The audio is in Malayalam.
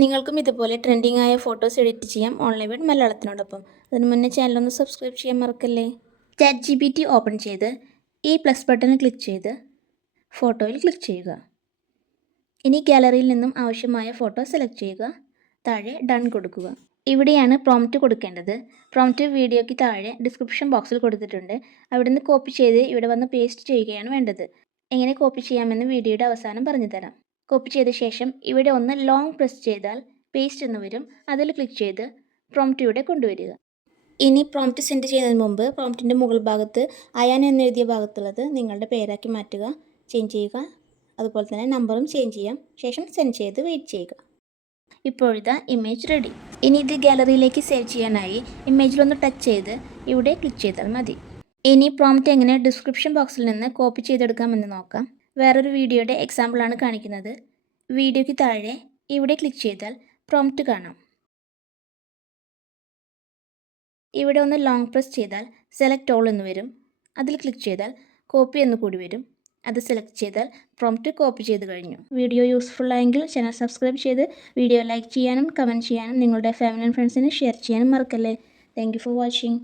നിങ്ങൾക്കും ഇതുപോലെ ട്രെൻഡിങ് ആയ ഫോട്ടോസ് എഡിറ്റ് ചെയ്യാം ഓൺലൈൻ വേഡ് മലയാളത്തിനോടൊപ്പം. അതിന് മുന്നേ ചാനലൊന്ന് സബ്സ്ക്രൈബ് ചെയ്യാൻ മറക്കല്ലേ. ChatGPT ഓപ്പൺ ചെയ്ത് ഈ പ്ലസ് ബട്ടണിൽ ക്ലിക്ക് ചെയ്ത് ഫോട്ടോയിൽ ക്ലിക്ക് ചെയ്യുക. ഇനി ഗാലറിയിൽ നിന്നും ആവശ്യമായ ഫോട്ടോ സെലക്ട് ചെയ്യുക. താഴെ ഡൺ കൊടുക്കുക. ഇവിടെയാണ് പ്രോംപ്റ്റ് കൊടുക്കേണ്ടത്. പ്രോംപ്റ്റ് വീഡിയോയ്ക്ക് താഴെ ഡിസ്ക്രിപ്ഷൻ ബോക്സിൽ കൊടുത്തിട്ടുണ്ട്. അവിടെ നിന്ന് കോപ്പി ചെയ്ത് ഇവിടെ വന്ന് പേസ്റ്റ് ചെയ്യുകയാണ് വേണ്ടത്. എങ്ങനെ കോപ്പി ചെയ്യാമെന്ന് വീഡിയോയുടെ അവസാനം പറഞ്ഞു തരാം. കോപ്പി ചെയ്ത ശേഷം ഇവിടെ ഒന്ന് ലോങ് പ്രസ് ചെയ്താൽ പേസ്റ്റ് എന്ന് വരും. അതിൽ ക്ലിക്ക് ചെയ്ത് പ്രോംപ്റ്റ് ഇവിടെ കൊണ്ടുവരിക. ഇനി പ്രോംപ്റ്റ് സെൻഡ് ചെയ്യുന്നതിന് മുമ്പ് പ്രോംപ്റ്റിൻ്റെ മുകൾ ഭാഗത്ത് അയാൻ എന്നെഴുതിയ ഭാഗത്തുള്ളത് നിങ്ങളുടെ പേരാക്കി മാറ്റുക, ചേഞ്ച് ചെയ്യുക. അതുപോലെ തന്നെ നമ്പറും ചേഞ്ച് ചെയ്യാം. ശേഷം സെൻഡ് ചെയ്ത് വെയിറ്റ് ചെയ്യുക. ഇപ്പോഴിതാ ഇമേജ് റെഡി. ഇനി ഇത് ഗാലറിയിലേക്ക് സേവ് ചെയ്യാനായി ഇമേജിലൊന്ന് ടച്ച് ചെയ്ത് ഇവിടെ ക്ലിക്ക് ചെയ്താൽ മതി. ഇനി പ്രോംപ്റ്റ് എങ്ങനെ ഡിസ്ക്രിപ്ഷൻ ബോക്സിൽ നിന്ന് കോപ്പി ചെയ്തെടുക്കാമെന്ന് നോക്കാം. വേറൊരു വീഡിയോയുടെ എക്സാമ്പിളാണ് കാണിക്കുന്നത്. വീഡിയോയ്ക്ക് താഴെ ഇവിടെ ക്ലിക്ക് ചെയ്താൽ പ്രോംപ്റ്റ് കാണാം. ഇവിടെ ഒന്ന് ലോങ് പ്രസ് ചെയ്താൽ സെലക്ട് ഓൾ എന്ന് വരും. അതിൽ ക്ലിക്ക് ചെയ്താൽ കോപ്പി എന്ന് കൂടി വരും. അത് സെലക്ട് ചെയ്താൽ പ്രോംപ്റ്റ് കോപ്പി ചെയ്ത് കഴിഞ്ഞു. വീഡിയോ യൂസ്ഫുൾ ആയെങ്കിൽ ചാനൽ സബ്സ്ക്രൈബ് ചെയ്ത് വീഡിയോ ലൈക്ക് ചെയ്യാനും കമൻറ്റ് ചെയ്യാനും നിങ്ങളുടെ ഫാമിലി ആൻഡ് ഫ്രണ്ട്സിന് ഷെയർ ചെയ്യാനും മറക്കല്ലേ. Thank you for watching.